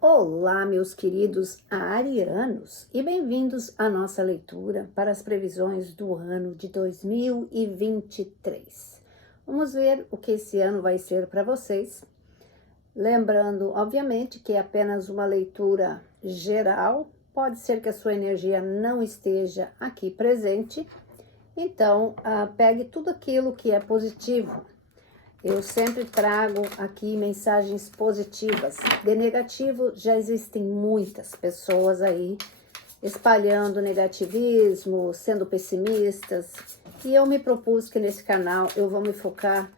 Olá, meus queridos arianos, e bem-vindos à nossa leitura para as previsões do ano de 2023. Vamos ver o que esse ano vai ser para vocês. Lembrando, obviamente, que é apenas uma leitura geral, pode ser que a sua energia não esteja aqui presente, então pegue tudo aquilo que é positivo. Eu sempre trago aqui mensagens positivas. De negativo, já existem muitas pessoas aí espalhando negativismo, sendo pessimistas. E eu me propus que nesse canal eu vou me focar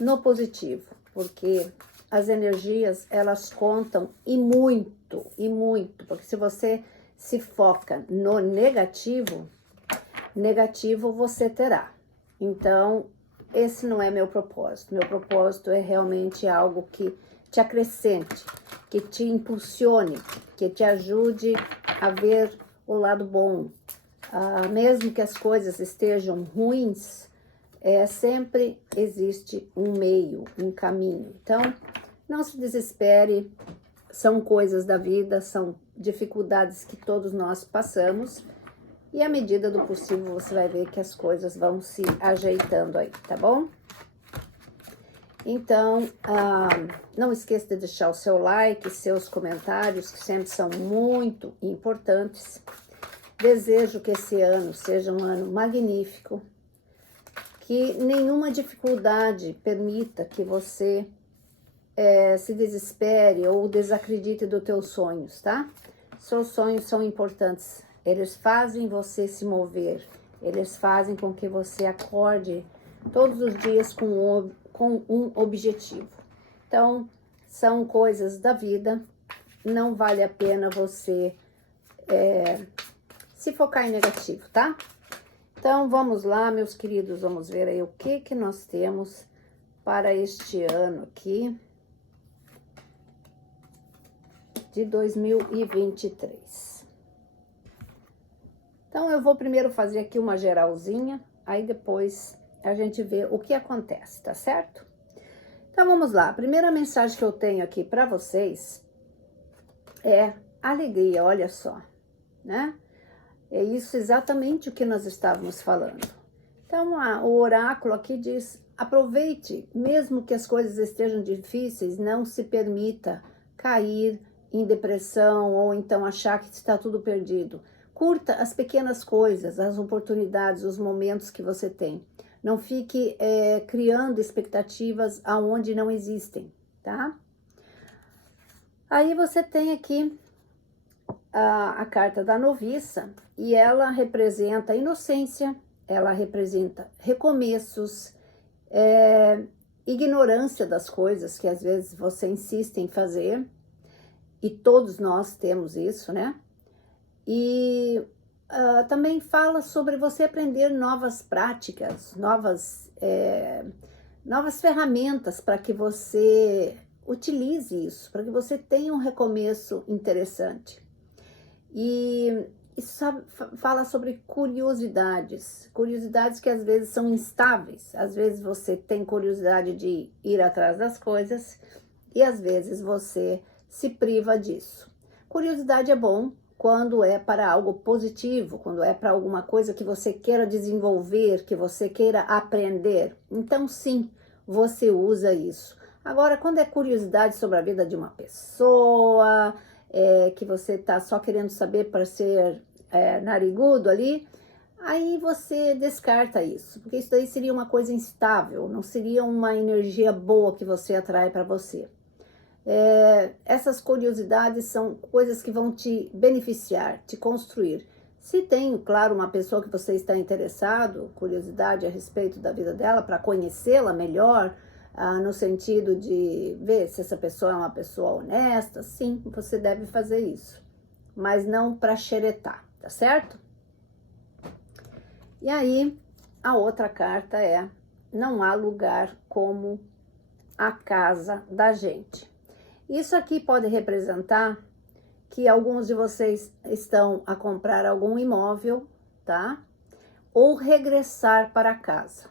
no positivo, porque as energias, elas contam e muito, porque se você se foca no negativo, negativo você terá. Então, esse não é meu propósito. Meu propósito é realmente algo que te acrescente, que te impulsione, que te ajude a ver o lado bom. Mesmo que as coisas estejam ruins, sempre existe um meio, um caminho. Então, não se desespere, são coisas da vida, são dificuldades que todos nós passamos. E à medida do possível, você vai ver que as coisas vão se ajeitando aí, tá bom? Então, não esqueça de deixar o seu like, seus comentários, que sempre são muito importantes. Desejo que esse ano seja um ano magnífico, que nenhuma dificuldade permita que você se desespere ou desacredite dos teus sonhos, tá? Seus sonhos são importantes. Eles fazem você se mover, eles fazem com que você acorde todos os dias com um objetivo. Então, são coisas da vida, não vale a pena você se focar em negativo, tá? Então, vamos lá, meus queridos, vamos ver aí o que nós temos para este ano aqui de 2023. Então, eu vou primeiro fazer aqui uma geralzinha, aí depois a gente vê o que acontece, tá certo? Então, vamos lá. A primeira mensagem que eu tenho aqui para vocês é alegria, olha só, né? É isso exatamente o que nós estávamos falando. Então, o oráculo aqui diz, aproveite, mesmo que as coisas estejam difíceis, não se permita cair em depressão ou então achar que está tudo perdido. Curta as pequenas coisas, as oportunidades, os momentos que você tem. Não fique criando expectativas aonde não existem, tá? Aí você tem aqui a carta da noviça e ela representa inocência, ela representa recomeços, ignorância das coisas que às vezes você insiste em fazer, e todos nós temos isso, né? E também fala sobre você aprender novas práticas, novas ferramentas para que você utilize isso, para que você tenha um recomeço interessante. E isso fala sobre curiosidades que às vezes são instáveis. Às vezes você tem curiosidade de ir atrás das coisas e às vezes você se priva disso. Curiosidade é bom quando é para algo positivo, quando é para alguma coisa que você queira desenvolver, que você queira aprender. Então, sim, você usa isso. Agora, quando é curiosidade sobre a vida de uma pessoa, que você está só querendo saber para ser narigudo ali, aí você descarta isso, porque isso daí seria uma coisa instável, não seria uma energia boa que você atrai para você. Essas curiosidades são coisas que vão te beneficiar, te construir. Se tem, claro, uma pessoa que você está interessado, curiosidade a respeito da vida dela, para conhecê-la melhor, no sentido de ver se essa pessoa é uma pessoa honesta, sim, você deve fazer isso. Mas não para xeretar, tá certo? E aí, a outra carta é: não há lugar como a casa da gente. Isso aqui pode representar que alguns de vocês estão a comprar algum imóvel, tá? Ou regressar para casa.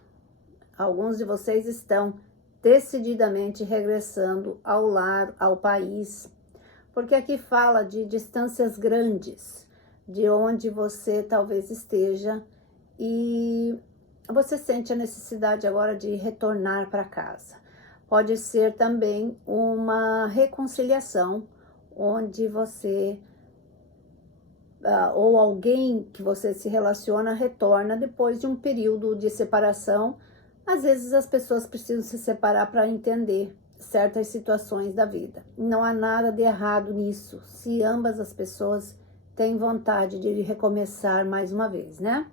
Alguns de vocês estão decididamente regressando ao lar, ao país, porque aqui fala de distâncias grandes, de onde você talvez esteja, e você sente a necessidade agora de retornar para casa. Pode ser também uma reconciliação, onde você ou alguém que você se relaciona retorna depois de um período de separação. Às vezes as pessoas precisam se separar para entender certas situações da vida. Não há nada de errado nisso, se ambas as pessoas têm vontade de recomeçar mais uma vez, né?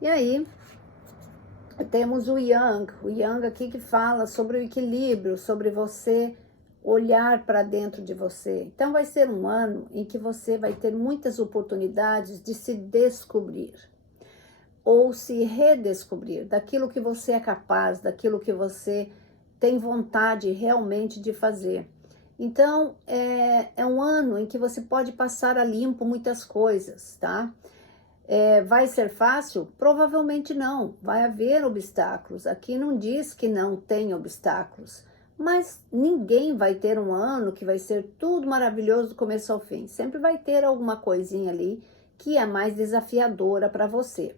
E aí, temos o Yang aqui que fala sobre o equilíbrio, sobre você olhar para dentro de você. Então vai ser um ano em que você vai ter muitas oportunidades de se descobrir ou se redescobrir daquilo que você é capaz, daquilo que você tem vontade realmente de fazer. Então é um ano em que você pode passar a limpo muitas coisas, tá? Vai ser fácil? Provavelmente não, vai haver obstáculos. Aqui não diz que não tem obstáculos, mas ninguém vai ter um ano que vai ser tudo maravilhoso do começo ao fim. Sempre vai ter alguma coisinha ali que é mais desafiadora para você.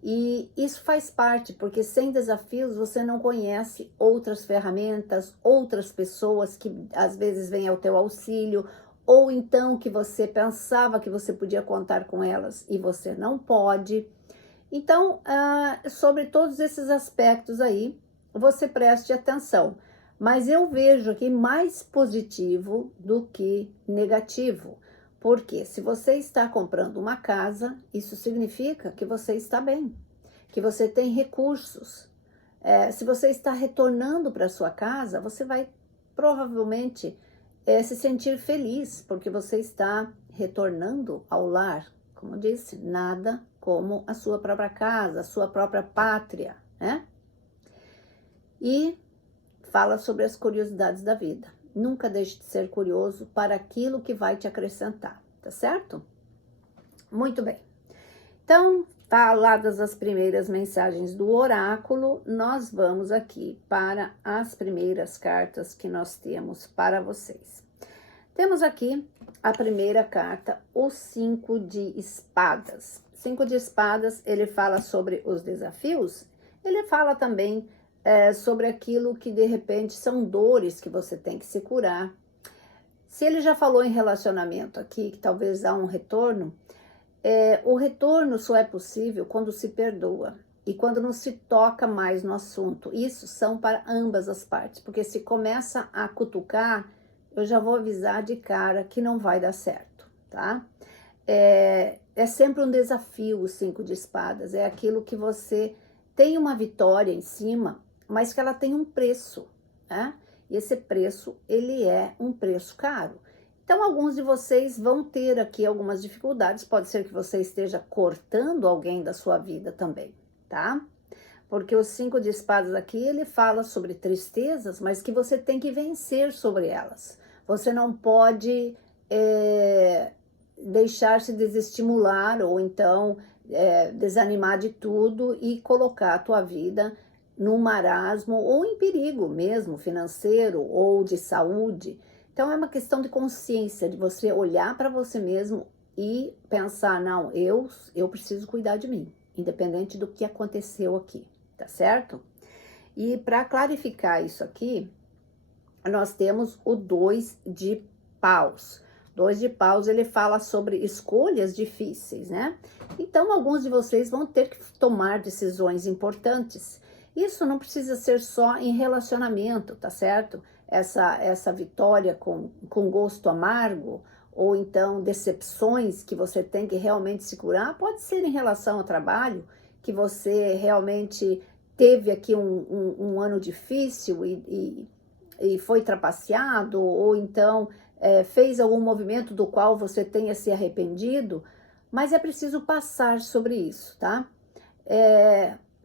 E isso faz parte, porque sem desafios você não conhece outras ferramentas, outras pessoas que às vezes vêm ao teu auxílio, ou então que você pensava que você podia contar com elas e você não pode. Então, sobre todos esses aspectos aí, você preste atenção. Mas eu vejo aqui mais positivo do que negativo. Porque se você está comprando uma casa, isso significa que você está bem, que você tem recursos. Se você está retornando para sua casa, você vai provavelmente se sentir feliz, porque você está retornando ao lar. Como eu disse, nada como a sua própria casa, a sua própria pátria, né? E fala sobre as curiosidades da vida. Nunca deixe de ser curioso para aquilo que vai te acrescentar, tá certo? Muito bem. Então, faladas as primeiras mensagens do oráculo, nós vamos aqui para as primeiras cartas que nós temos para vocês. Temos aqui a primeira carta, o 5 de espadas. 5 de espadas, ele fala sobre os desafios, ele fala também sobre aquilo que de repente são dores que você tem que se curar. Se ele já falou em relacionamento aqui, que talvez há um retorno, o retorno só é possível quando se perdoa e quando não se toca mais no assunto. Isso são para ambas as partes, porque se começa a cutucar, eu já vou avisar de cara que não vai dar certo, tá? É sempre um desafio o 5 de espadas, é aquilo que você tem uma vitória em cima, mas que ela tem um preço, né? E esse preço, ele é um preço caro. Então, alguns de vocês vão ter aqui algumas dificuldades, pode ser que você esteja cortando alguém da sua vida também, tá? Porque o 5 de espadas aqui, ele fala sobre tristezas, mas que você tem que vencer sobre elas. Você não pode deixar-se desestimular ou então desanimar de tudo e colocar a tua vida num marasmo ou em perigo mesmo, financeiro ou de saúde. Então é uma questão de consciência, de você olhar para você mesmo e pensar, não, eu preciso cuidar de mim, independente do que aconteceu aqui, tá certo? E para clarificar isso aqui, nós temos o 2 de paus. 2 de paus, ele fala sobre escolhas difíceis, né? Então, alguns de vocês vão ter que tomar decisões importantes. Isso não precisa ser só em relacionamento, tá certo? Essa vitória com gosto amargo, ou então decepções que você tem que realmente se curar, pode ser em relação ao trabalho, que você realmente teve aqui um ano difícil e foi trapaceado, ou então fez algum movimento do qual você tenha se arrependido, mas é preciso passar sobre isso, tá?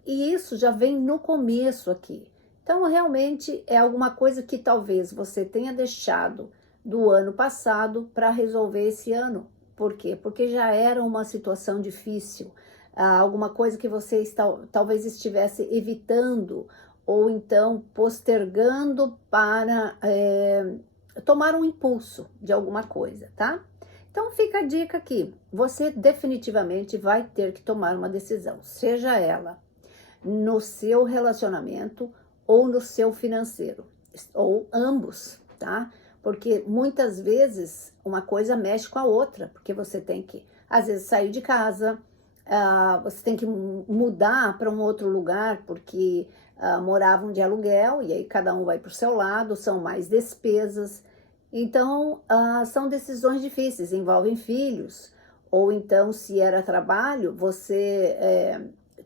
E isso já vem no começo aqui. Então, realmente é alguma coisa que talvez você tenha deixado do ano passado para resolver esse ano. Por quê? Porque já era uma situação difícil, alguma coisa que você talvez estivesse evitando ou então postergando para tomar um impulso de alguma coisa, tá? Então fica a dica aqui, você definitivamente vai ter que tomar uma decisão, seja ela no seu relacionamento ou no seu financeiro, ou ambos, tá? Porque muitas vezes uma coisa mexe com a outra, porque você tem que, às vezes, sair de casa, você tem que mudar para um outro lugar, porque moravam de aluguel, e aí cada um vai para o seu lado, são mais despesas. Então, são decisões difíceis, envolvem filhos, ou então, se era trabalho, você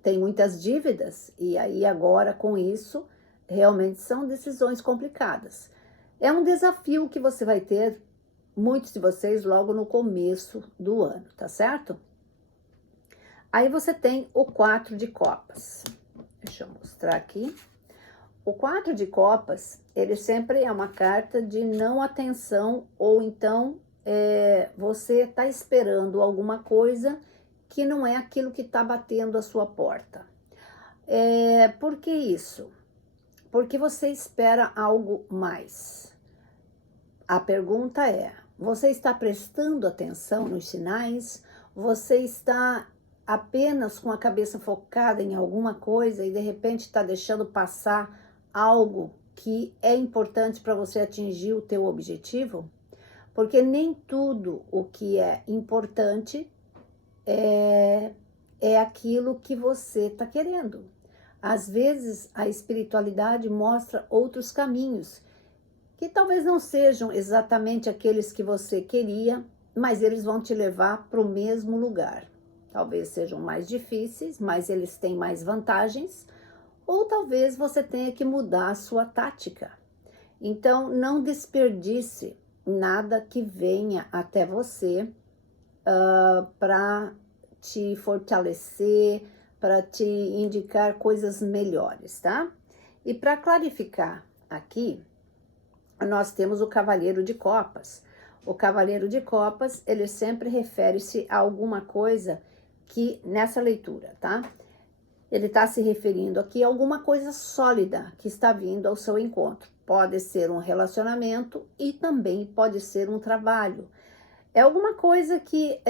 tem muitas dívidas, e aí agora com isso, realmente são decisões complicadas. É um desafio que você vai ter, muitos de vocês, logo no começo do ano, tá certo? Aí você tem o 4 de copas. Deixa eu mostrar aqui. O 4 de copas, ele sempre é uma carta de não atenção, ou então você está esperando alguma coisa que não é aquilo que está batendo a sua porta. Por que isso? Porque você espera algo mais. A pergunta é, você está prestando atenção nos sinais? Você está apenas com a cabeça focada em alguma coisa e de repente está deixando passar algo que é importante para você atingir o teu objetivo? Porque nem tudo o que é importante é aquilo que você está querendo. Às vezes a espiritualidade mostra outros caminhos que talvez não sejam exatamente aqueles que você queria, mas eles vão te levar para o mesmo lugar. Talvez sejam mais difíceis, mas eles têm mais vantagens, ou talvez você tenha que mudar a sua tática. Então, não desperdice nada que venha até você para te fortalecer, para te indicar coisas melhores, tá? E para clarificar aqui, nós temos o Cavaleiro de Copas. O Cavaleiro de Copas, ele sempre refere-se a alguma coisa que, nessa leitura, tá? Ele está se referindo aqui a alguma coisa sólida que está vindo ao seu encontro. Pode ser um relacionamento e também pode ser um trabalho. É alguma coisa que,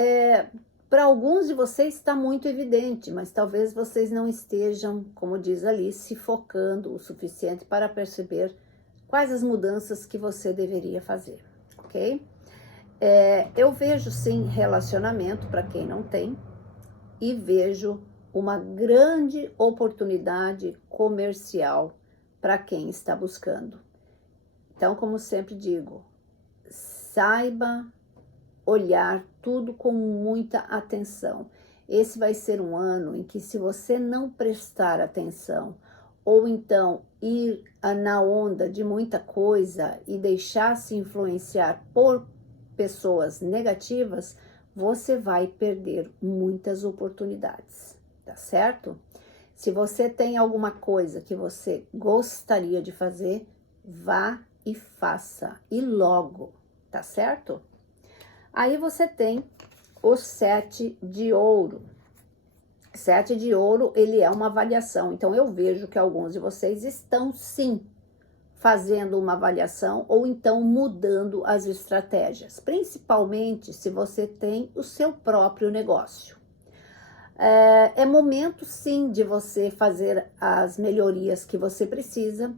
para alguns de vocês, está muito evidente, mas talvez vocês não estejam, como diz ali, se focando o suficiente para perceber quais as mudanças que você deveria fazer, ok? Eu vejo sim relacionamento para quem não tem e vejo uma grande oportunidade comercial para quem está buscando. Então, como sempre digo, saiba olhar tudo com muita atenção. Esse vai ser um ano em que, se você não prestar atenção, ou então ir na onda de muita coisa e deixar se influenciar por pessoas negativas, você vai perder muitas oportunidades, tá certo? Se você tem alguma coisa que você gostaria de fazer, vá e faça, e logo, tá certo? Aí você tem o 7 de ouro. 7 de ouro, ele é uma avaliação. Então, eu vejo que alguns de vocês estão, sim, fazendo uma avaliação ou então mudando as estratégias. Principalmente se você tem o seu próprio negócio. É momento, sim, de você fazer as melhorias que você precisa.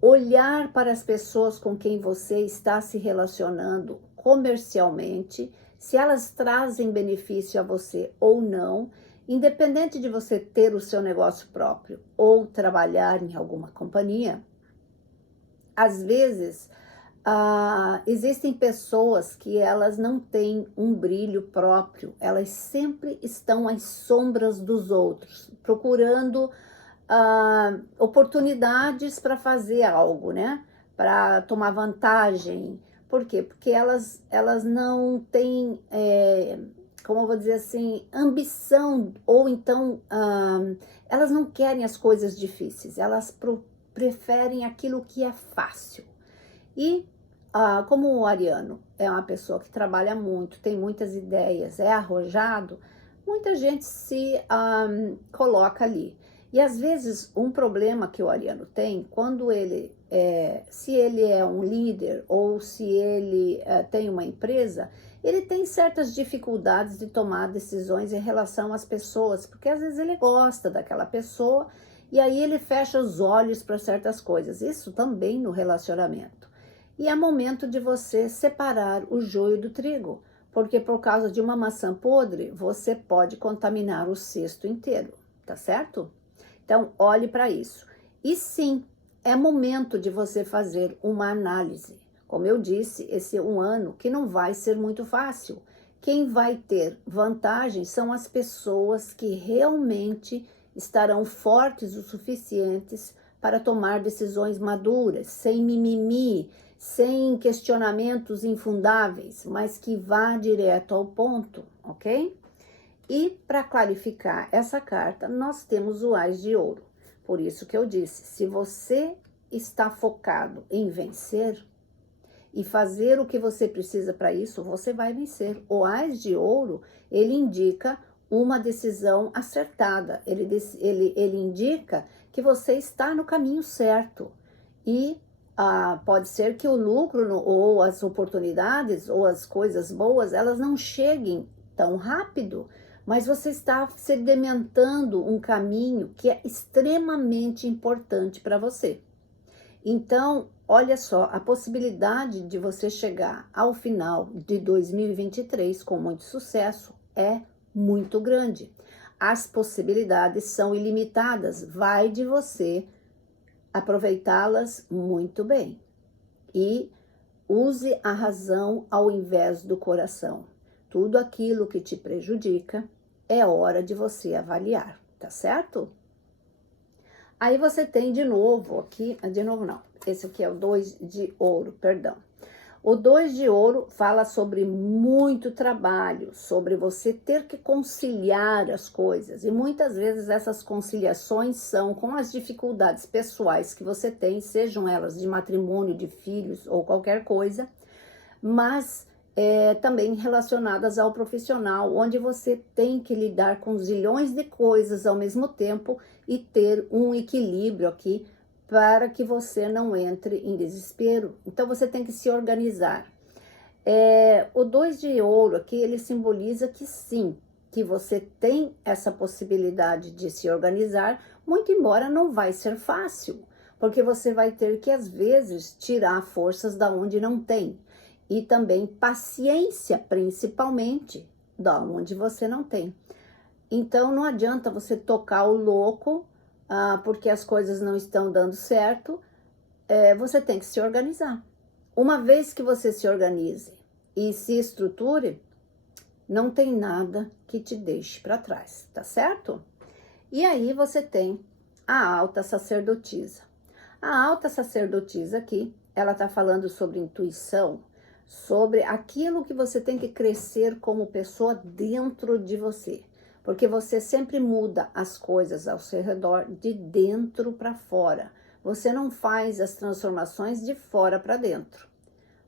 Olhar para as pessoas com quem você está se relacionando comercialmente, se elas trazem benefício a você ou não, independente de você ter o seu negócio próprio ou trabalhar em alguma companhia. Às vezes, existem pessoas que elas não têm um brilho próprio, elas sempre estão às sombras dos outros, procurando oportunidades para fazer algo, né? Para tomar vantagem. Por quê? Porque elas não têm, como eu vou dizer assim, ambição, ou então elas não querem as coisas difíceis, elas preferem aquilo que é fácil. E como o ariano é uma pessoa que trabalha muito, tem muitas ideias, é arrojado, muita gente se coloca ali. E às vezes um problema que o ariano tem, quando ele se ele é um líder ou se ele tem uma empresa, ele tem certas dificuldades de tomar decisões em relação às pessoas, porque às vezes ele gosta daquela pessoa e aí ele fecha os olhos para certas coisas. Isso também no relacionamento. E é momento de você separar o joio do trigo, porque por causa de uma maçã podre, você pode contaminar o cesto inteiro, tá certo? Então, olhe para isso. E sim, é momento de você fazer uma análise. Como eu disse, esse é um ano que não vai ser muito fácil. Quem vai ter vantagem são as pessoas que realmente estarão fortes o suficientes para tomar decisões maduras, sem mimimi, sem questionamentos infundáveis, mas que vá direto ao ponto, ok? E para clarificar essa carta, nós temos o Ás de Ouro. Por isso que eu disse, se você está focado em vencer e fazer o que você precisa para isso, você vai vencer. O Ás de Ouro, ele indica uma decisão acertada, ele indica que você está no caminho certo. E pode ser que o lucro ou as oportunidades ou as coisas boas, elas não cheguem tão rápido, mas você está sedimentando um caminho que é extremamente importante para você. Então, olha só, a possibilidade de você chegar ao final de 2023 com muito sucesso é muito grande. As possibilidades são ilimitadas, vai de você aproveitá-las muito bem. E use a razão ao invés do coração. Tudo aquilo que te prejudica é hora de você avaliar, tá certo? Aí você tem de novo aqui, de novo não, esse aqui é o 2 de ouro, perdão. O 2 de ouro fala sobre muito trabalho, sobre você ter que conciliar as coisas. E muitas vezes essas conciliações são com as dificuldades pessoais que você tem, sejam elas de matrimônio, de filhos ou qualquer coisa, mas também relacionadas ao profissional, onde você tem que lidar com zilhões de coisas ao mesmo tempo e ter um equilíbrio aqui para que você não entre em desespero. Então você tem que se organizar. O 2 de ouro aqui, ele simboliza que sim, que você tem essa possibilidade de se organizar, muito embora não vai ser fácil, porque você vai ter que às vezes tirar forças da onde não tem. E também paciência, principalmente, da onde você não tem. Então, não adianta você tocar o louco, porque as coisas não estão dando certo. Você tem que se organizar. Uma vez que você se organize e se estruture, não tem nada que te deixe para trás, tá certo? E aí você tem a alta sacerdotisa. A alta sacerdotisa aqui, ela tá falando sobre intuição, sobre aquilo que você tem que crescer como pessoa dentro de você. Porque você sempre muda as coisas ao seu redor de dentro para fora. Você não faz as transformações de fora para dentro.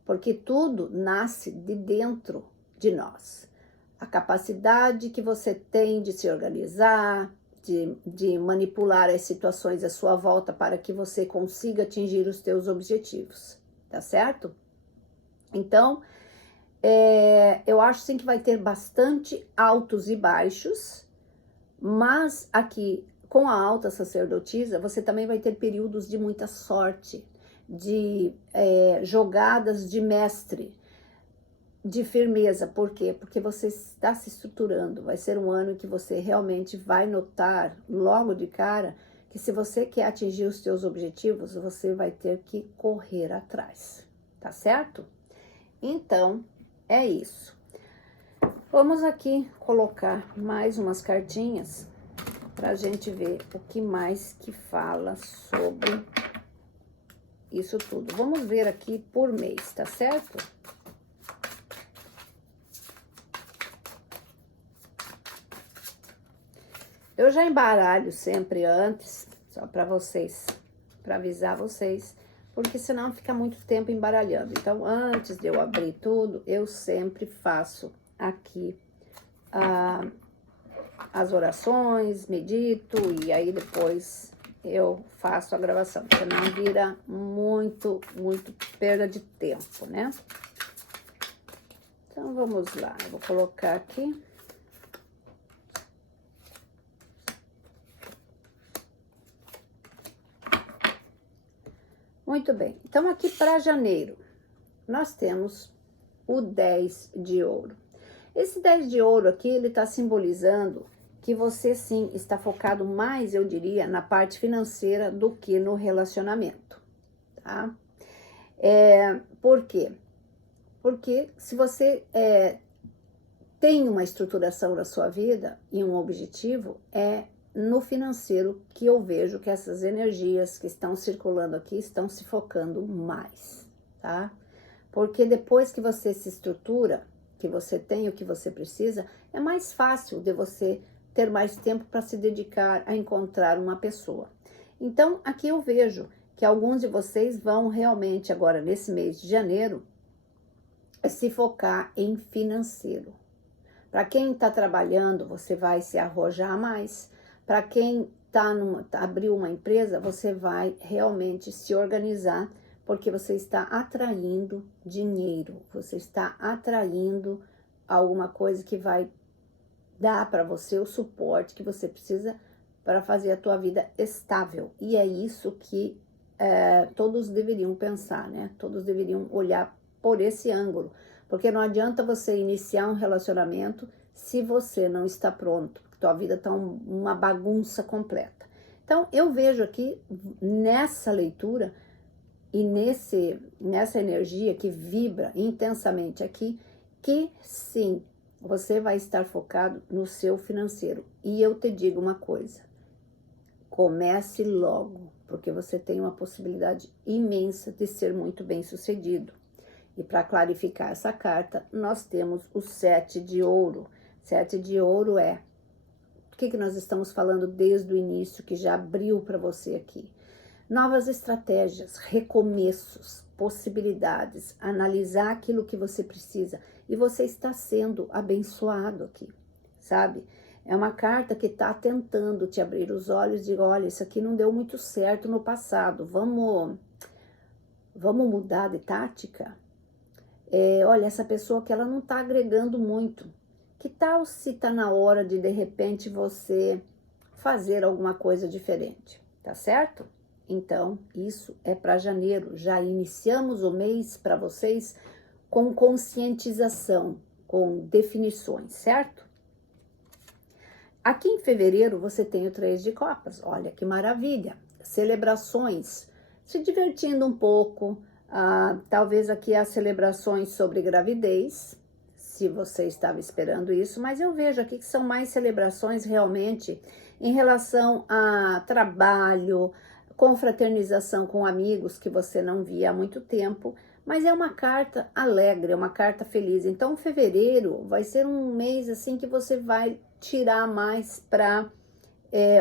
Porque tudo nasce de dentro de nós. A capacidade que você tem de se organizar, de manipular as situações à sua volta para que você consiga atingir os teus objetivos. Tá certo? Então, eu acho sim que vai ter bastante altos e baixos, mas aqui, com a alta sacerdotisa, você também vai ter períodos de muita sorte, de jogadas de mestre, de firmeza. Por quê? Porque você está se estruturando. Vai ser um ano em que você realmente vai notar, logo de cara, que se você quer atingir os seus objetivos, você vai ter que correr atrás, tá certo? Então, é isso. Vamos aqui colocar mais umas cartinhas para a gente ver o que mais que fala sobre isso tudo. Vamos ver aqui por mês, tá certo? Eu já embaralho sempre antes, só para vocês, para avisar vocês, porque senão fica muito tempo embaralhando. Então, antes de eu abrir tudo, eu sempre faço aqui as orações, medito e aí depois eu faço a gravação, senão vira muito perda de tempo, né? Então, vamos lá, eu vou colocar aqui. Muito bem, então aqui para janeiro, nós temos o 10 de ouro. Esse 10 de ouro aqui, ele está simbolizando que você sim está focado mais, eu diria, na parte financeira do que no relacionamento, tá? Por quê? Porque se você tem uma estruturação na sua vida e um objetivo, é no financeiro que eu vejo que essas energias que estão circulando aqui estão se focando mais, tá? Porque depois que você se estrutura, que você tem o que você precisa, é mais fácil de você ter mais tempo para se dedicar a encontrar uma pessoa. Então, aqui eu vejo que alguns de vocês vão realmente agora, nesse mês de janeiro, se focar em financeiro. Para quem está trabalhando, você vai se arrojar mais. Para quem abriu uma empresa, você vai realmente se organizar, porque você está atraindo dinheiro, você está atraindo alguma coisa que vai dar para você o suporte que você precisa para fazer a tua vida estável. E é isso que todos deveriam pensar, né? Todos deveriam olhar por esse ângulo, porque não adianta você iniciar um relacionamento se você não está pronto, porque tua vida está uma bagunça completa. Então, eu vejo aqui, nessa leitura, e nessa energia que vibra intensamente aqui, que sim, você vai estar focado no seu financeiro. E eu te digo uma coisa, comece logo, porque você tem uma possibilidade imensa de ser muito bem sucedido. E para clarificar essa carta, nós temos o 7 de ouro. 7 de ouro é o que nós estamos falando desde o início, que já abriu para você aqui. Novas estratégias, recomeços, possibilidades, analisar aquilo que você precisa. E você está sendo abençoado aqui, sabe? É uma carta que está tentando te abrir os olhos e dizer, olha, isso aqui não deu muito certo no passado, vamos mudar de tática? Olha, essa pessoa que ela não está agregando muito. Que tal se está na hora de repente, você fazer alguma coisa diferente, tá certo? Então, isso é para janeiro. Já iniciamos o mês para vocês com conscientização, com definições, certo? Aqui em fevereiro você tem o 3 de copas. Olha que maravilha. Celebrações, se divertindo um pouco. Talvez aqui as celebrações sobre gravidez, se você estava esperando isso, mas eu vejo aqui que são mais celebrações realmente em relação a trabalho, confraternização com amigos que você não via há muito tempo, mas é uma carta alegre, é uma carta feliz. Então, fevereiro vai ser um mês assim que você vai tirar mais para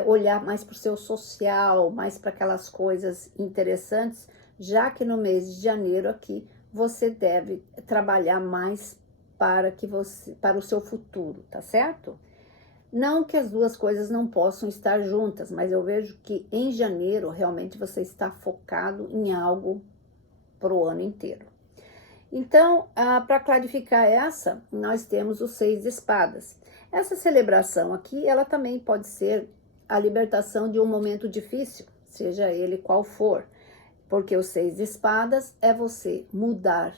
olhar mais para o seu social, mais para aquelas coisas interessantes, já que no mês de janeiro aqui você deve trabalhar mais para o seu futuro, tá certo? Não que as duas coisas não possam estar juntas, mas eu vejo que em janeiro realmente você está focado em algo para o ano inteiro. Então, para clarificar essa, nós temos o 6 de espadas. Essa celebração aqui, ela também pode ser a libertação de um momento difícil, seja ele qual for, porque o 6 de espadas é você mudar.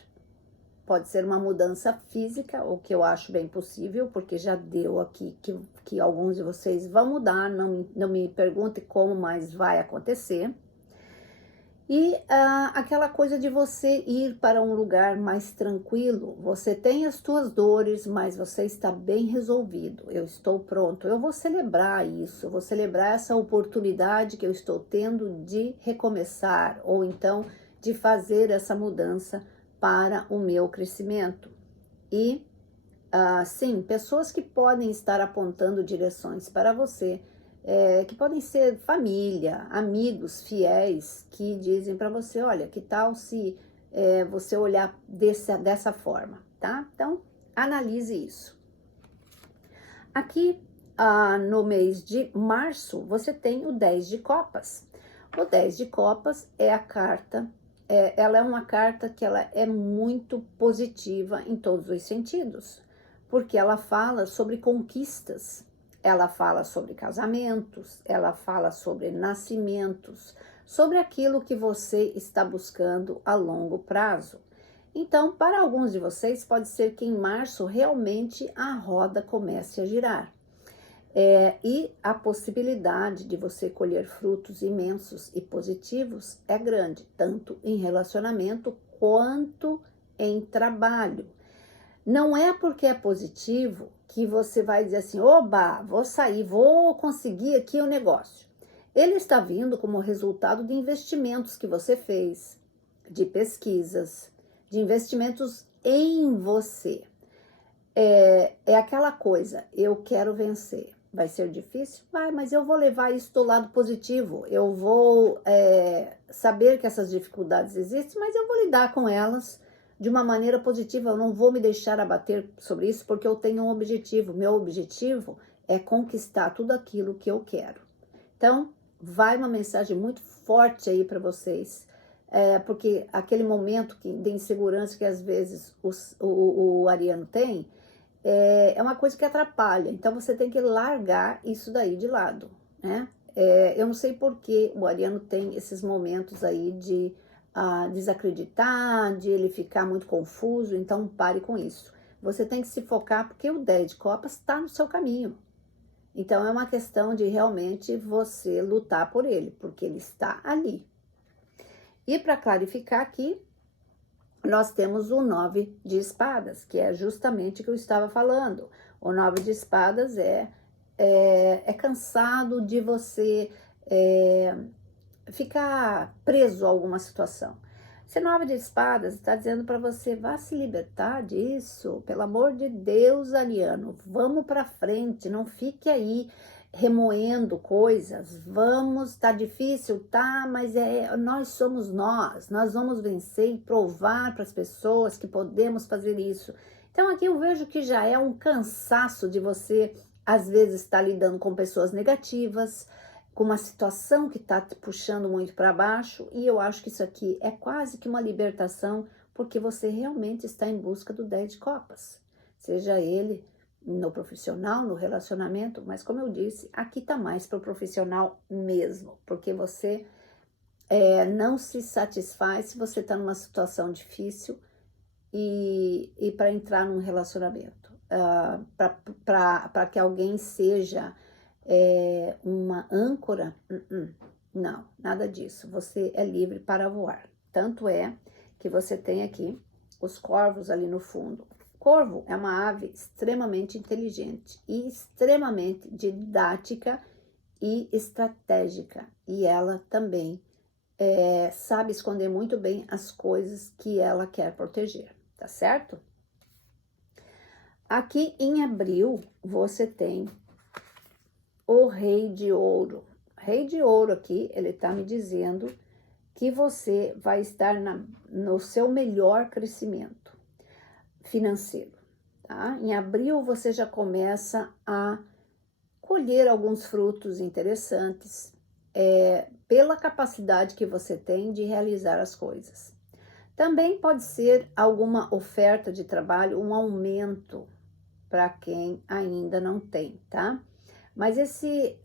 Pode ser uma mudança física, o que eu acho bem possível, porque já deu aqui que alguns de vocês vão mudar, não me pergunte como, mas vai acontecer. E aquela coisa de você ir para um lugar mais tranquilo, você tem as suas dores, mas você está bem resolvido, eu estou pronto, eu vou celebrar isso, eu vou celebrar essa oportunidade que eu estou tendo de recomeçar, ou então de fazer essa mudança para o meu crescimento. E, sim, pessoas que podem estar apontando direções para você, que podem ser família, amigos fiéis, que dizem para você, olha, que tal se você olhar dessa forma, tá? Então, analise isso. Aqui, no mês de março, você tem o 10 de copas. O 10 de copas é a carta, ela é uma carta que ela é muito positiva em todos os sentidos, porque ela fala sobre conquistas, ela fala sobre casamentos, ela fala sobre nascimentos, sobre aquilo que você está buscando a longo prazo. Então, para alguns de vocês, pode ser que em março realmente a roda comece a girar. E a possibilidade de você colher frutos imensos e positivos é grande, tanto em relacionamento quanto em trabalho. Não é porque é positivo que você vai dizer assim, oba, vou sair, vou conseguir aqui o negócio. Ele está vindo como resultado de investimentos que você fez, de pesquisas, de investimentos em você. É aquela coisa, eu quero vencer. Vai ser difícil? Vai, mas eu vou levar isso do lado positivo. Eu vou saber que essas dificuldades existem, mas eu vou lidar com elas de uma maneira positiva. Eu não vou me deixar abater sobre isso, porque eu tenho um objetivo. Meu objetivo é conquistar tudo aquilo que eu quero. Então, vai uma mensagem muito forte aí para vocês, porque aquele momento de insegurança que às vezes o ariano tem, é uma coisa que atrapalha, então você tem que largar isso daí de lado, né? Eu não sei por que o ariano tem esses momentos aí de desacreditar, de ele ficar muito confuso, então pare com isso. Você tem que se focar, porque o 10 de copas está no seu caminho. Então é uma questão de realmente você lutar por ele, porque ele está ali. E para clarificar aqui, nós temos o 9 de espadas, que é justamente o que eu estava falando. O 9 de espadas é cansado de você ficar preso a alguma situação. Esse 9 de espadas está dizendo para você, vá se libertar disso, pelo amor de Deus, ariano, vamos para frente, não fique aí remoendo coisas, vamos, tá difícil, tá, mas nós somos nós vamos vencer e provar para as pessoas que podemos fazer isso. Então aqui eu vejo que já é um cansaço de você, às vezes, estar lidando com pessoas negativas, com uma situação que está te puxando muito para baixo, e eu acho que isso aqui é quase que uma libertação, porque você realmente está em busca do 10 de copas, seja ele no profissional, no relacionamento, mas como eu disse, aqui está mais para o profissional mesmo, porque você não se satisfaz se você está numa situação difícil e para entrar num relacionamento, para que alguém seja uma âncora, não, nada disso, você é livre para voar. Tanto é que você tem aqui os corvos ali no fundo. Corvo é uma ave extremamente inteligente e extremamente didática e estratégica, e ela também sabe esconder muito bem as coisas que ela quer proteger, tá certo? Aqui em abril você tem o Rei de Ouro. Rei de Ouro aqui, ele tá me dizendo que você vai estar no seu melhor crescimento financeiro, tá? Em abril você já começa a colher alguns frutos interessantes pela capacidade que você tem de realizar as coisas. Também pode ser alguma oferta de trabalho, um aumento para quem ainda não tem, tá? Mas esse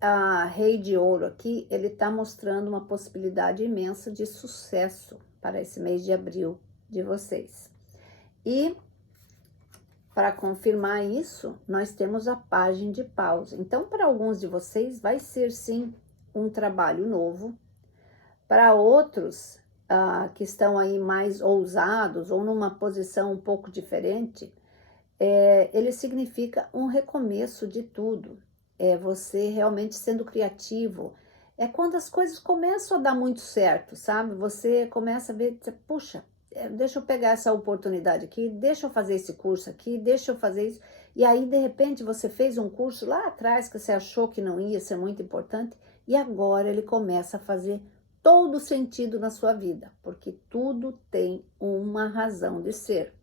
Rei de Ouro aqui, ele tá mostrando uma possibilidade imensa de sucesso para esse mês de abril de vocês. E para confirmar isso, nós temos a página de pausa. Então, para alguns de vocês, vai ser sim um trabalho novo. Para outros que estão aí mais ousados ou numa posição um pouco diferente, ele significa um recomeço de tudo. É você realmente sendo criativo. É quando as coisas começam a dar muito certo, sabe? Você começa a ver, puxa, deixa eu pegar essa oportunidade aqui, deixa eu fazer esse curso aqui, deixa eu fazer isso. E aí, de repente, você fez um curso lá atrás que você achou que não ia ser muito importante, e agora ele começa a fazer todo sentido na sua vida, porque tudo tem uma razão de ser.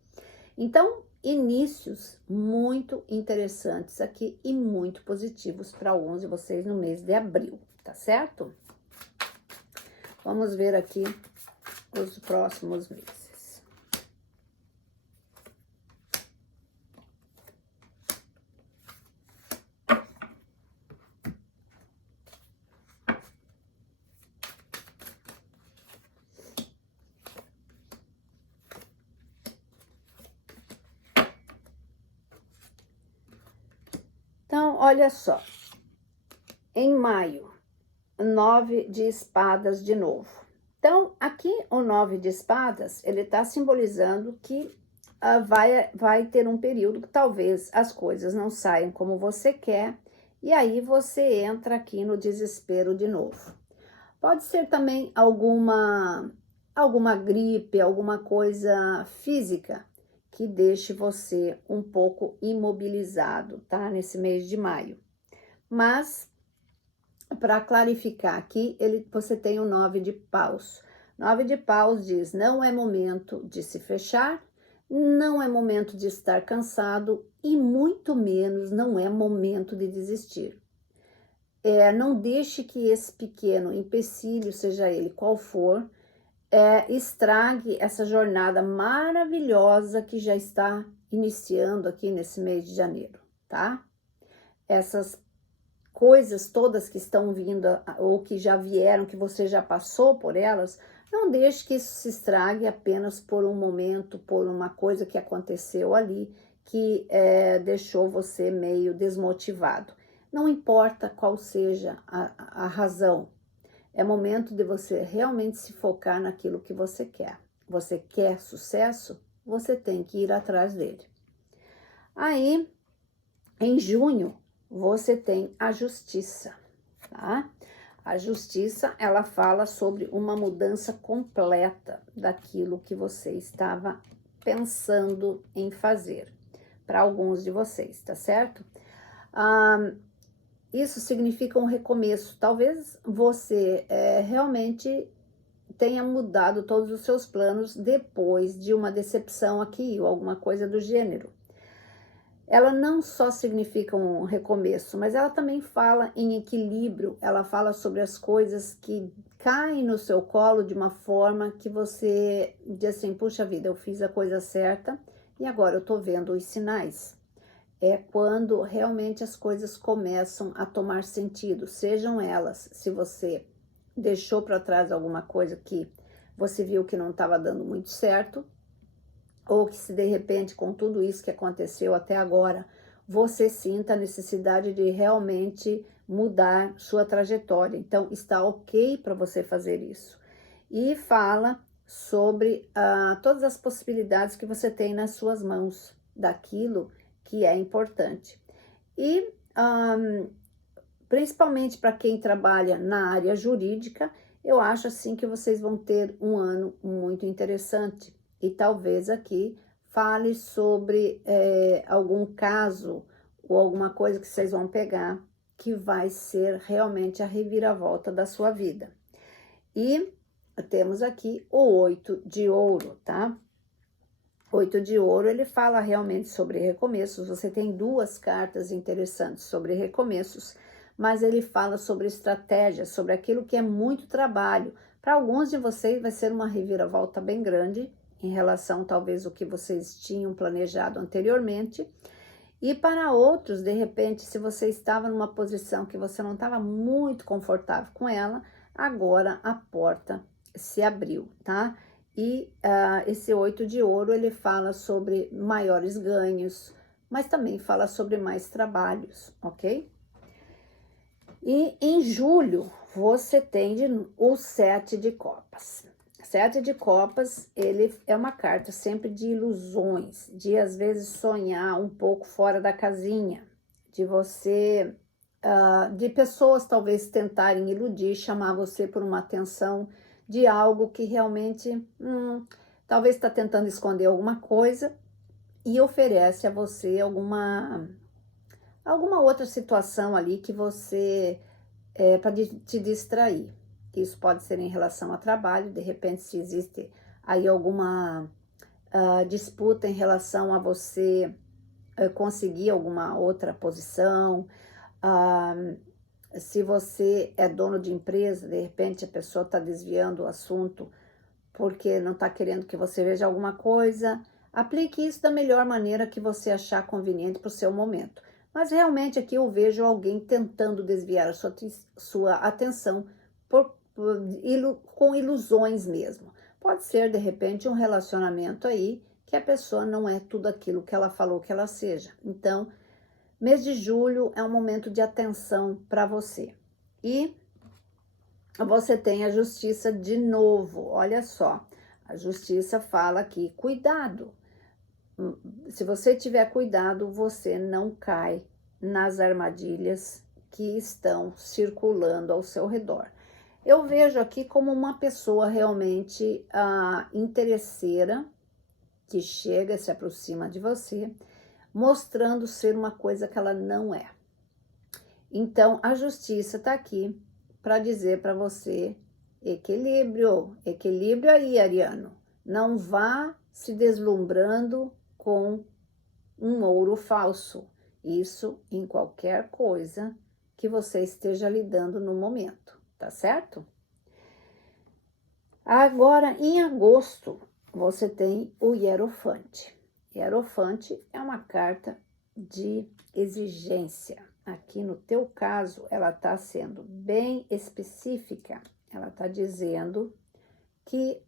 Então, inícios muito interessantes aqui e muito positivos para alguns de vocês no mês de abril, tá certo? Vamos ver aqui os próximos meses. Então, olha só. Em maio, 9 de espadas de novo. Então, aqui o 9 de espadas, ele está simbolizando que vai ter um período que talvez as coisas não saiam como você quer, e aí você entra aqui no desespero de novo. Pode ser também alguma gripe, alguma coisa física que deixe você um pouco imobilizado, tá? Nesse mês de maio. Mas, para clarificar aqui, você tem o 9 de paus. 9 de paus diz, não é momento de se fechar, não é momento de estar cansado e muito menos não é momento de desistir. Não deixe que esse pequeno empecilho, seja ele qual for, estrague essa jornada maravilhosa que já está iniciando aqui nesse mês de janeiro, tá? Essas coisas todas que estão vindo ou que já vieram, que você já passou por elas, não deixe que isso se estrague apenas por um momento, por uma coisa que aconteceu ali, que deixou você meio desmotivado. Não importa qual seja a razão, é momento de você realmente se focar naquilo que você quer. Você quer sucesso? Você tem que ir atrás dele. Aí, em junho, você tem a justiça, tá? A justiça, ela fala sobre uma mudança completa daquilo que você estava pensando em fazer, para alguns de vocês, tá certo? Isso significa um recomeço. Talvez você realmente tenha mudado todos os seus planos depois de uma decepção aqui ou alguma coisa do gênero. Ela não só significa um recomeço, mas ela também fala em equilíbrio, ela fala sobre as coisas que caem no seu colo de uma forma que você diz assim, puxa vida, eu fiz a coisa certa e agora eu tô vendo os sinais. É quando realmente as coisas começam a tomar sentido, sejam elas, se você deixou para trás alguma coisa que você viu que não estava dando muito certo, ou que se de repente com tudo isso que aconteceu até agora, você sinta a necessidade de realmente mudar sua trajetória. Então, está ok para você fazer isso. E fala sobre todas as possibilidades que você tem nas suas mãos, daquilo que é importante. E, principalmente para quem trabalha na área jurídica, eu acho assim que vocês vão ter um ano muito interessante. E talvez aqui fale sobre algum caso ou alguma coisa que vocês vão pegar que vai ser realmente a reviravolta da sua vida. E temos aqui o 8 de ouro, tá? 8 de ouro, ele fala realmente sobre recomeços. Você tem duas cartas interessantes sobre recomeços, mas ele fala sobre estratégia, sobre aquilo que é muito trabalho. Para alguns de vocês vai ser uma reviravolta bem grande, em relação talvez ao que vocês tinham planejado anteriormente, e para outros, de repente, se você estava numa posição que você não estava muito confortável com ela, agora a porta se abriu, tá? E esse 8 de ouro, ele fala sobre maiores ganhos, mas também fala sobre mais trabalhos, ok? E em julho, você tem o 7 de copas. 7 de copas, ele é uma carta sempre de ilusões, de às vezes sonhar um pouco fora da casinha, de você, de pessoas talvez tentarem iludir, chamar você por uma atenção de algo que realmente, talvez está tentando esconder alguma coisa e oferece a você alguma outra situação ali que você, para te distrair. Isso pode ser em relação a trabalho, de repente se existe aí alguma disputa em relação a você conseguir alguma outra posição, se você é dono de empresa, de repente a pessoa está desviando o assunto porque não está querendo que você veja alguma coisa, aplique isso da melhor maneira que você achar conveniente para o seu momento. Mas realmente aqui eu vejo alguém tentando desviar a sua atenção com ilusões mesmo. Pode ser, de repente, um relacionamento aí que a pessoa não é tudo aquilo que ela falou que ela seja. Então, mês de julho é um momento de atenção para você. E você tem a justiça de novo, olha só. A justiça fala aqui, cuidado. Se você tiver cuidado, você não cai nas armadilhas que estão circulando ao seu redor. Eu vejo aqui como uma pessoa realmente interesseira, que chega, se aproxima de você, mostrando ser uma coisa que ela não é. Então, a justiça está aqui para dizer para você, equilíbrio, equilíbrio aí, Ariano. Não vá se deslumbrando com um ouro falso. Isso em qualquer coisa que você esteja lidando no momento, tá certo? Agora, em agosto, você tem o Hierofante. Hierofante é uma carta de exigência. Aqui no teu caso, ela está sendo bem específica. Ela está dizendo que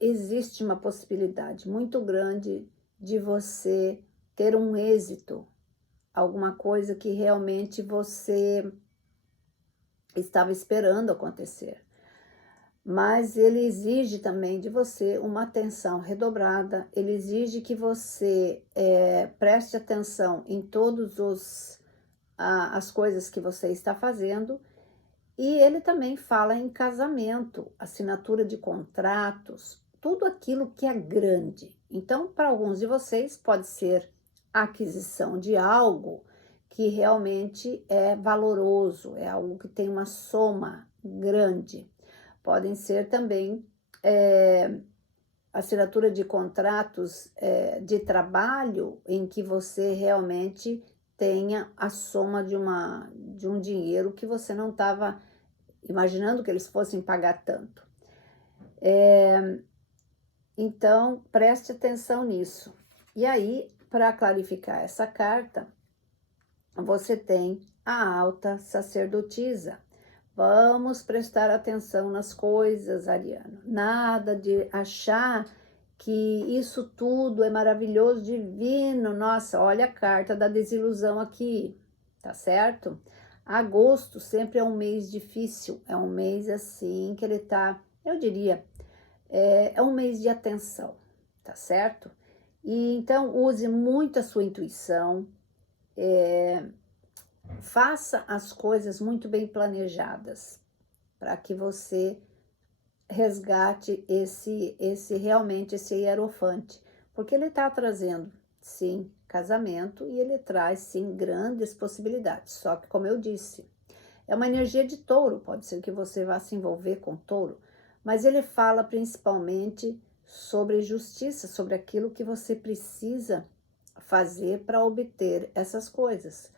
existe uma possibilidade muito grande de você ter um êxito, alguma coisa que realmente você estava esperando acontecer. Mas ele exige também de você uma atenção redobrada, ele exige que você preste atenção em todas as coisas que você está fazendo, e ele também fala em casamento, assinatura de contratos, tudo aquilo que é grande. Então, para alguns de vocês, pode ser a aquisição de algo que realmente é valoroso, é algo que tem uma soma grande. Podem ser também assinatura de contratos de trabalho em que você realmente tenha a soma de um dinheiro que você não estava imaginando que eles fossem pagar tanto. Então, preste atenção nisso. E aí, para clarificar essa carta, você tem a alta sacerdotisa. Vamos prestar atenção nas coisas, Ariano. Nada de achar que isso tudo é maravilhoso, divino. Nossa, olha a carta da desilusão aqui, tá certo? Agosto sempre é um mês difícil, é um mês assim que ele tá, eu diria, é um mês de atenção, tá certo? E então use muito a sua intuição, faça as coisas muito bem planejadas, para que você resgate realmente esse hierofante, porque ele está trazendo, sim, casamento, e ele traz, sim, grandes possibilidades. Só que, como eu disse, é uma energia de touro, pode ser que você vá se envolver com touro, mas ele fala principalmente sobre justiça, sobre aquilo que você precisa fazer para obter essas coisas.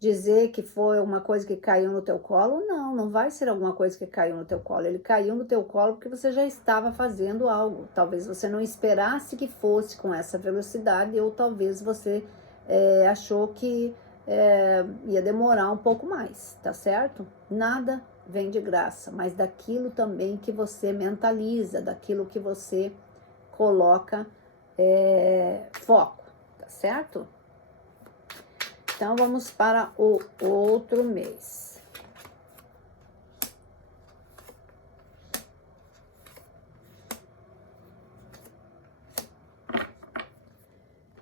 Dizer que foi uma coisa que caiu no teu colo, não, não vai ser alguma coisa que caiu no teu colo. Ele caiu no teu colo porque você já estava fazendo algo. Talvez você não esperasse que fosse com essa velocidade, ou talvez você achou que ia demorar um pouco mais, tá certo? Nada vem de graça, mas daquilo também que você mentaliza, daquilo que você coloca foco, tá certo? Então, vamos para o outro mês.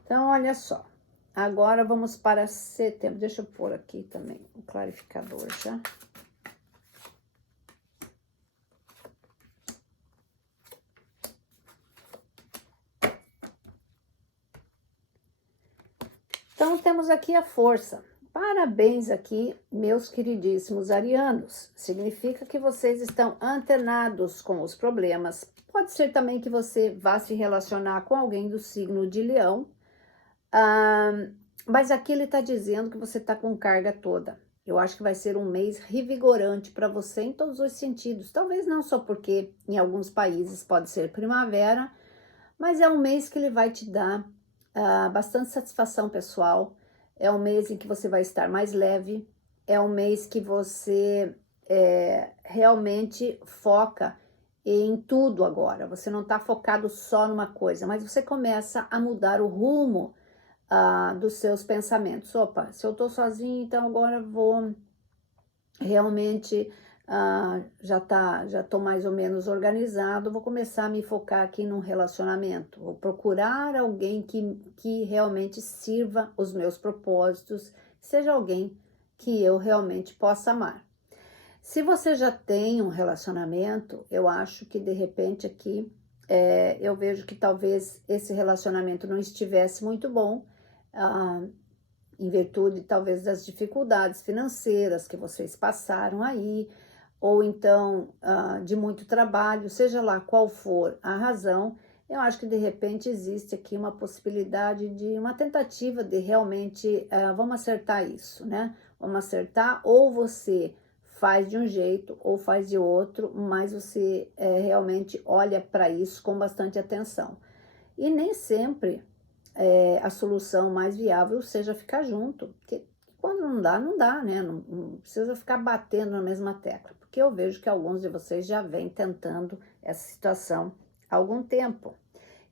Então, olha só. Agora, vamos para setembro. Deixa eu pôr aqui também o clarificador já. Então, temos aqui a força. Parabéns aqui, meus queridíssimos arianos. Significa que vocês estão antenados com os problemas. Pode ser também que você vá se relacionar com alguém do signo de Leão. Mas aqui ele está dizendo que você está com carga toda. Eu acho que vai ser um mês revigorante para você em todos os sentidos. Talvez não só porque em alguns países pode ser primavera, mas é um mês que ele vai te dar bastante satisfação pessoal. É um mês em que você vai estar mais leve. É um mês que você realmente foca em tudo agora. Você não está focado só numa coisa, mas você começa a mudar o rumo dos seus pensamentos. Opa, se eu estou sozinha, então agora vou realmente já estou mais ou menos organizado, vou começar a me focar aqui num relacionamento, vou procurar alguém que realmente sirva os meus propósitos, seja alguém que eu realmente possa amar. Se você já tem um relacionamento, eu acho que de repente aqui eu vejo que talvez esse relacionamento não estivesse muito bom, em virtude talvez das dificuldades financeiras que vocês passaram aí, ou então de muito trabalho, seja lá qual for a razão, eu acho que de repente existe aqui uma possibilidade de uma tentativa de realmente, vamos acertar isso, né? Vamos acertar, ou você faz de um jeito ou faz de outro, mas você realmente olha para isso com bastante atenção. E nem sempre a solução mais viável seja ficar junto, porque quando não dá, não dá, né? Não precisa ficar batendo na mesma tecla, porque eu vejo que alguns de vocês já vêm tentando essa situação há algum tempo.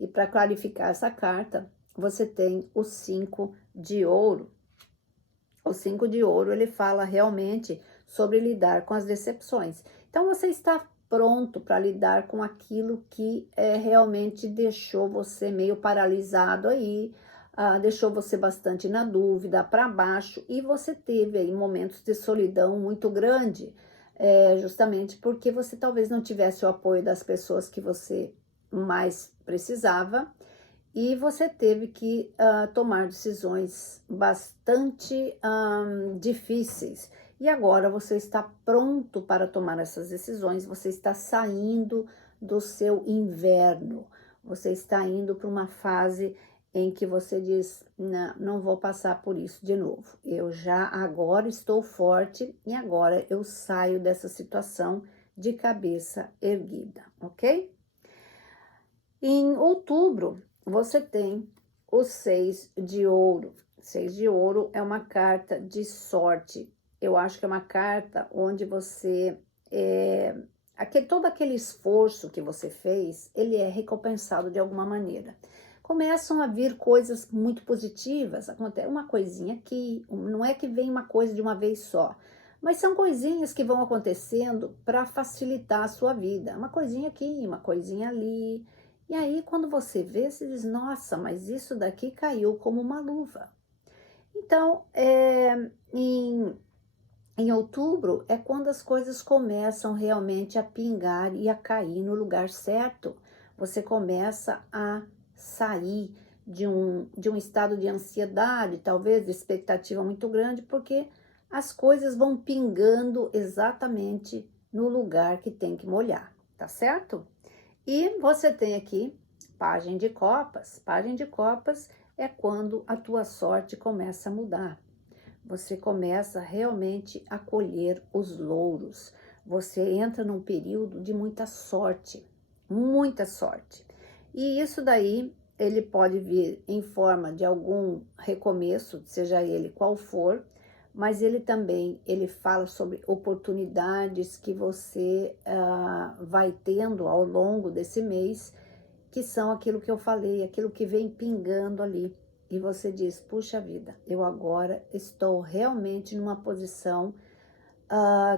E para clarificar essa carta, você tem o 5 de ouro. O 5 de ouro, ele fala realmente sobre lidar com as decepções. Então, você está pronto para lidar com aquilo que realmente deixou você meio paralisado aí, deixou você bastante na dúvida, para baixo, e você teve aí momentos de solidão muito grande, justamente porque você talvez não tivesse o apoio das pessoas que você mais precisava, e você teve que tomar decisões bastante difíceis. E agora você está pronto para tomar essas decisões, você está saindo do seu inverno, você está indo para uma fase em que você diz, não vou passar por isso de novo. Eu já agora estou forte e agora eu saio dessa situação de cabeça erguida, ok? Em outubro, você tem o 6 de ouro. 6 de ouro é uma carta de sorte. Eu acho que é uma carta onde você, todo aquele esforço que você fez, ele é recompensado de alguma maneira. Começam a vir coisas muito positivas, acontece uma coisinha aqui, não é que vem uma coisa de uma vez só, mas são coisinhas que vão acontecendo para facilitar a sua vida. Uma coisinha aqui, uma coisinha ali. E aí, quando você vê, você diz, nossa, mas isso daqui caiu como uma luva. Então, em outubro é quando as coisas começam realmente a pingar e a cair no lugar certo. Você começa a sair de um estado de ansiedade, talvez de expectativa muito grande, porque as coisas vão pingando exatamente no lugar que tem que molhar, tá certo? E você tem aqui Pagem de Copas. Pagem de Copas é quando a tua sorte começa a mudar. Você começa realmente a colher os louros. Você entra num período de muita sorte, muita sorte. E isso daí, ele pode vir em forma de algum recomeço, seja ele qual for, mas ele também, ele fala sobre oportunidades que você vai tendo ao longo desse mês, que são aquilo que eu falei, aquilo que vem pingando ali. E você diz, puxa vida, eu agora estou realmente numa posição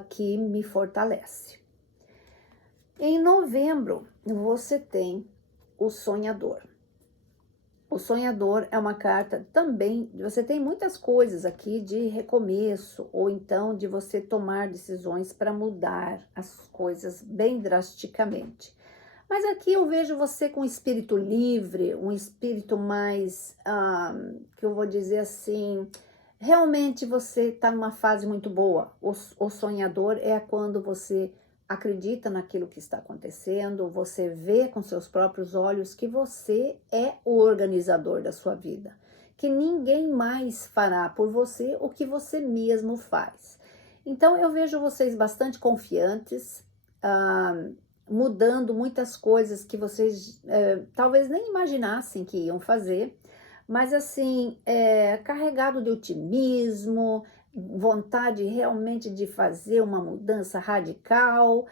que me fortalece. Em novembro, você tem o sonhador. O sonhador é uma carta também, você tem muitas coisas aqui de recomeço, ou então de você tomar decisões para mudar as coisas bem drasticamente. Mas aqui eu vejo você com um espírito livre, um espírito mais, que eu vou dizer assim, realmente você está numa fase muito boa. O sonhador é quando você acredita naquilo que está acontecendo, você vê com seus próprios olhos que você é o organizador da sua vida, que ninguém mais fará por você o que você mesmo faz. Então, eu vejo vocês bastante confiantes, mudando muitas coisas que vocês talvez nem imaginassem que iam fazer, mas assim, carregado de otimismo, vontade realmente de fazer uma mudança radical.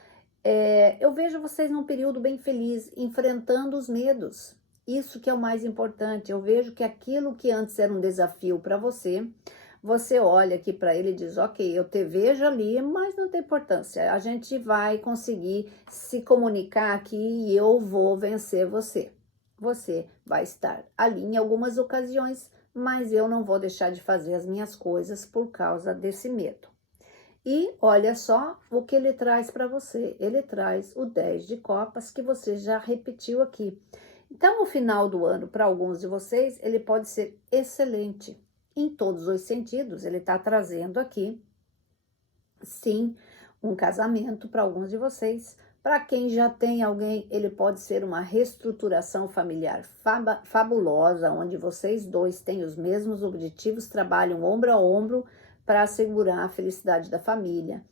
Eu vejo vocês num período bem feliz, enfrentando os medos. Isso que é o mais importante. Eu vejo que aquilo que antes era um desafio para você, você olha aqui para ele e diz, ok, eu te vejo ali, mas não tem importância. A gente vai conseguir se comunicar aqui e eu vou vencer você. Você vai estar ali em algumas ocasiões, mas eu não vou deixar de fazer as minhas coisas por causa desse medo. E olha só o que ele traz para você. Ele traz o 10 de copas que você já repetiu aqui. Então, o final do ano, para alguns de vocês, ele pode ser excelente em todos os sentidos. Ele está trazendo aqui, sim, um casamento para alguns de vocês. Para quem já tem alguém, ele pode ser uma reestruturação familiar fabulosa, onde vocês dois têm os mesmos objetivos, trabalham ombro a ombro para assegurar a felicidade da família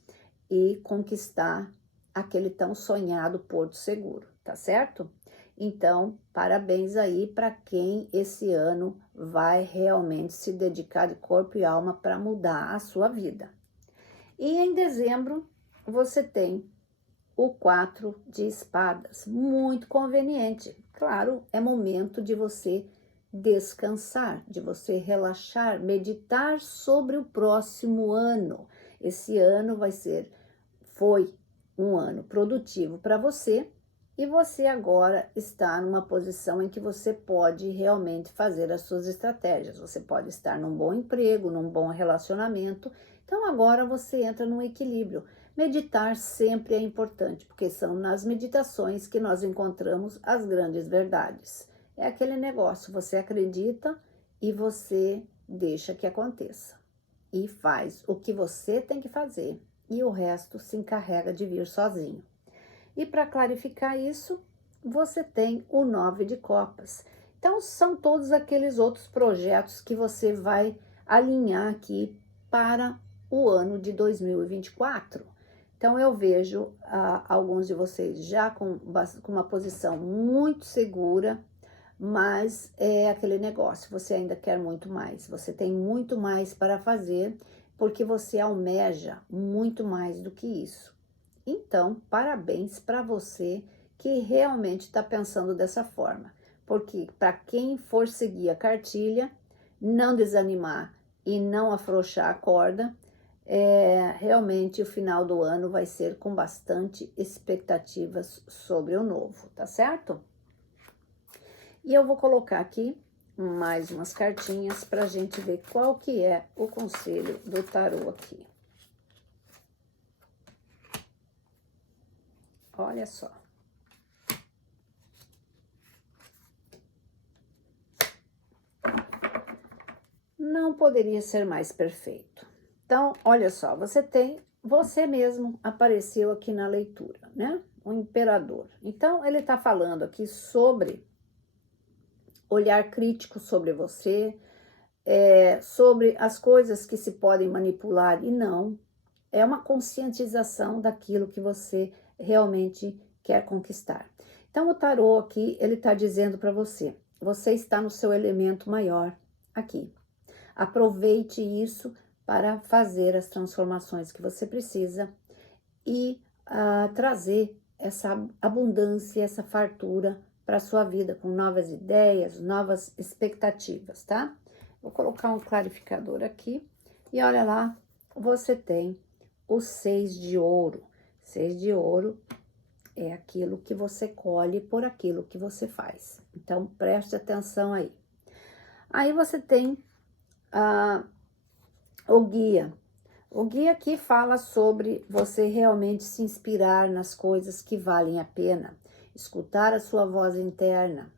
e conquistar aquele tão sonhado porto seguro, tá certo? Então, parabéns aí para quem esse ano vai realmente se dedicar de corpo e alma para mudar a sua vida. E em dezembro, você tem o 4 de espadas, muito conveniente. Claro, é momento de você descansar, de você relaxar, meditar sobre o próximo ano. Esse ano foi um ano produtivo para você e você agora está numa posição em que você pode realmente fazer as suas estratégias. Você pode estar num bom emprego, num bom relacionamento. Então agora você entra num equilíbrio. Meditar sempre é importante, porque são nas meditações que nós encontramos as grandes verdades. É aquele negócio, você acredita e você deixa que aconteça. E faz o que você tem que fazer, e o resto se encarrega de vir sozinho. E para clarificar isso, você tem o 9 de copas. Então, são todos aqueles outros projetos que você vai alinhar aqui para o ano de 2024. Então, eu vejo alguns de vocês já com uma posição muito segura, mas é aquele negócio, você ainda quer muito mais, você tem muito mais para fazer, porque você almeja muito mais do que isso. Então, parabéns para você que realmente está pensando dessa forma, porque para quem for seguir a cartilha, não desanimar e não afrouxar a corda, realmente o final do ano vai ser com bastante expectativas sobre o novo, tá certo? E eu vou colocar aqui mais umas cartinhas para a gente ver qual que é o conselho do tarô aqui. Olha só. Não poderia ser mais perfeito. Então, olha só, você mesmo apareceu aqui na leitura, né? O imperador. Então, ele tá falando aqui sobre olhar crítico sobre você, sobre as coisas que se podem manipular e não. É uma conscientização daquilo que você realmente quer conquistar. Então, o tarô aqui, ele tá dizendo para você, você está no seu elemento maior aqui. Aproveite isso para fazer as transformações que você precisa e trazer essa abundância, essa fartura para a sua vida, com novas ideias, novas expectativas, tá? Vou colocar um clarificador aqui e olha lá, você tem o 6 de ouro. 6 de ouro é aquilo que você colhe por aquilo que você faz. Então, preste atenção aí. Aí você tem o guia. O guia aqui fala sobre você realmente se inspirar nas coisas que valem a pena, escutar a sua voz interna,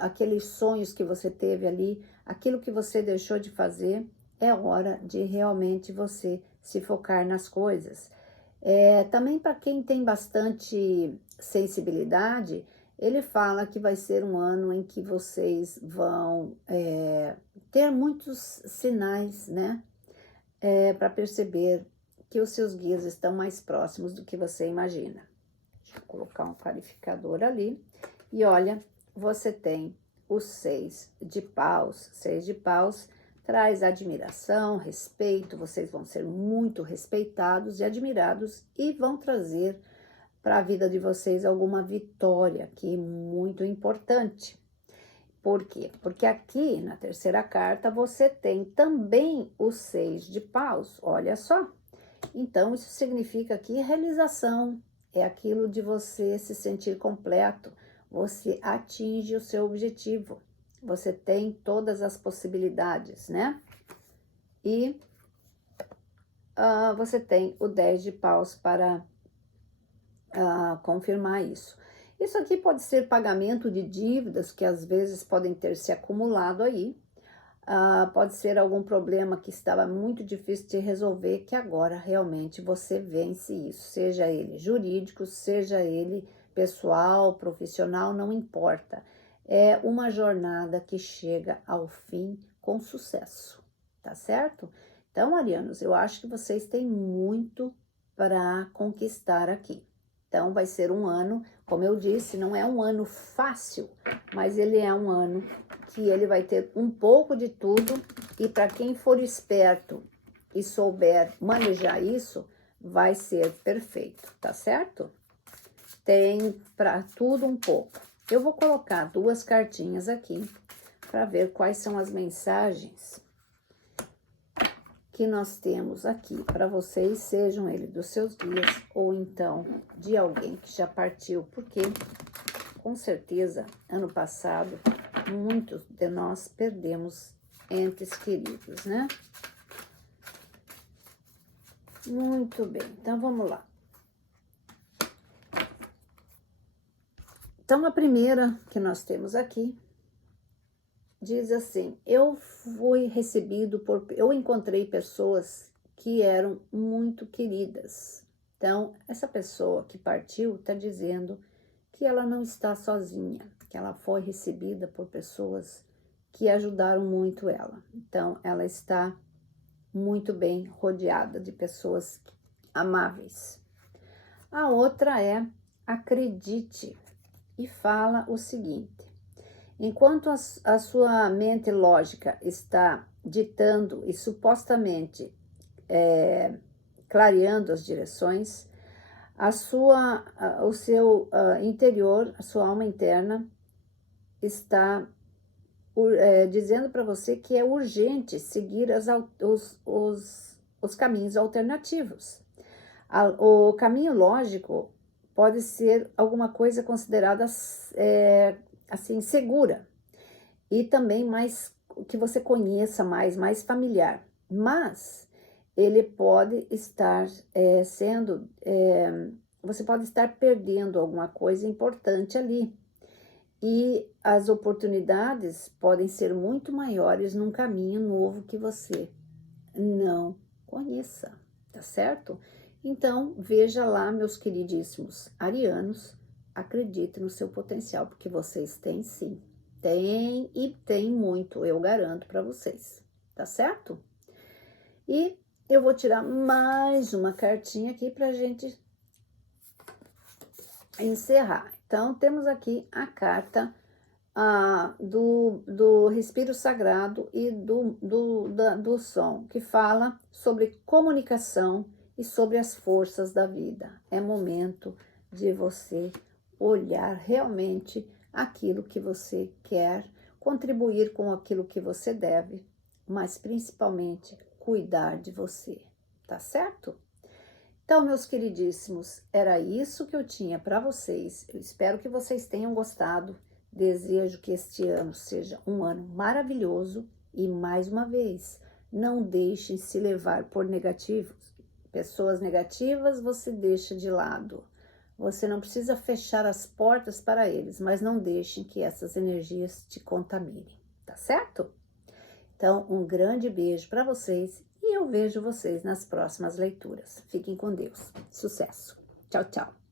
aqueles sonhos que você teve ali, aquilo que você deixou de fazer, é hora de realmente você se focar nas coisas. Também para quem tem bastante sensibilidade, ele fala que vai ser um ano em que vocês vão ter muitos sinais, né? para perceber que os seus guias estão mais próximos do que você imagina. Deixa eu colocar um clarificador ali. E olha, você tem o 6 de paus. 6 de paus traz admiração, respeito. Vocês vão ser muito respeitados e admirados e vão trazer para a vida de vocês alguma vitória, que é muito importante. Por quê? Porque aqui na terceira carta você tem também o 6 de paus, olha só. Então, isso significa que realização é aquilo de você se sentir completo, você atinge o seu objetivo, você tem todas as possibilidades, né? E você tem o 10 de paus para confirmar isso. Isso aqui pode ser pagamento de dívidas que às vezes podem ter se acumulado aí. Pode ser algum problema que estava muito difícil de resolver, que agora realmente você vence isso. Seja ele jurídico, seja ele pessoal, profissional, não importa. É uma jornada que chega ao fim com sucesso, tá certo? Então, arianos, eu acho que vocês têm muito para conquistar aqui. Então, vai ser um ano, como eu disse, não é um ano fácil, mas ele é um ano que ele vai ter um pouco de tudo. E para quem for esperto e souber manejar isso, vai ser perfeito, tá certo? Tem para tudo um pouco. Eu vou colocar 2 cartinhas aqui para ver quais são as mensagens que nós temos aqui para vocês, sejam eles dos seus guias ou então de alguém que já partiu, porque com certeza ano passado muitos de nós perdemos entes queridos, né? Muito bem, então vamos lá. Então a primeira que nós temos aqui diz assim: eu encontrei pessoas que eram muito queridas. Então, essa pessoa que partiu está dizendo que ela não está sozinha, que ela foi recebida por pessoas que ajudaram muito ela. Então, ela está muito bem rodeada de pessoas amáveis. A outra é: acredite, e fala o seguinte: enquanto a sua mente lógica está ditando e supostamente clareando as direções, o seu interior, a sua alma interna, está dizendo para você que é urgente seguir os caminhos alternativos. O caminho lógico pode ser alguma coisa considerada assim, segura, e também mais que você conheça mais familiar, mas ele pode estar você pode estar perdendo alguma coisa importante ali, e as oportunidades podem ser muito maiores num caminho novo que você não conheça, tá certo? Então, veja lá, meus queridíssimos arianos, acredite no seu potencial, porque vocês têm sim. Tem e tem muito, eu garanto para vocês, tá certo? E eu vou tirar mais uma cartinha aqui pra gente encerrar. Então, temos aqui a carta do respiro sagrado e do som, que fala sobre comunicação e sobre as forças da vida. É momento de você olhar realmente aquilo que você quer, contribuir com aquilo que você deve, mas principalmente cuidar de você, tá certo? Então, meus queridíssimos, era isso que eu tinha para vocês. Eu espero que vocês tenham gostado. Desejo que este ano seja um ano maravilhoso e, mais uma vez, não deixem se levar por negativos. Pessoas negativas você deixa de lado. Você não precisa fechar as portas para eles, mas não deixem que essas energias te contaminem, tá certo? Então, um grande beijo para vocês e eu vejo vocês nas próximas leituras. Fiquem com Deus. Sucesso. Tchau, tchau.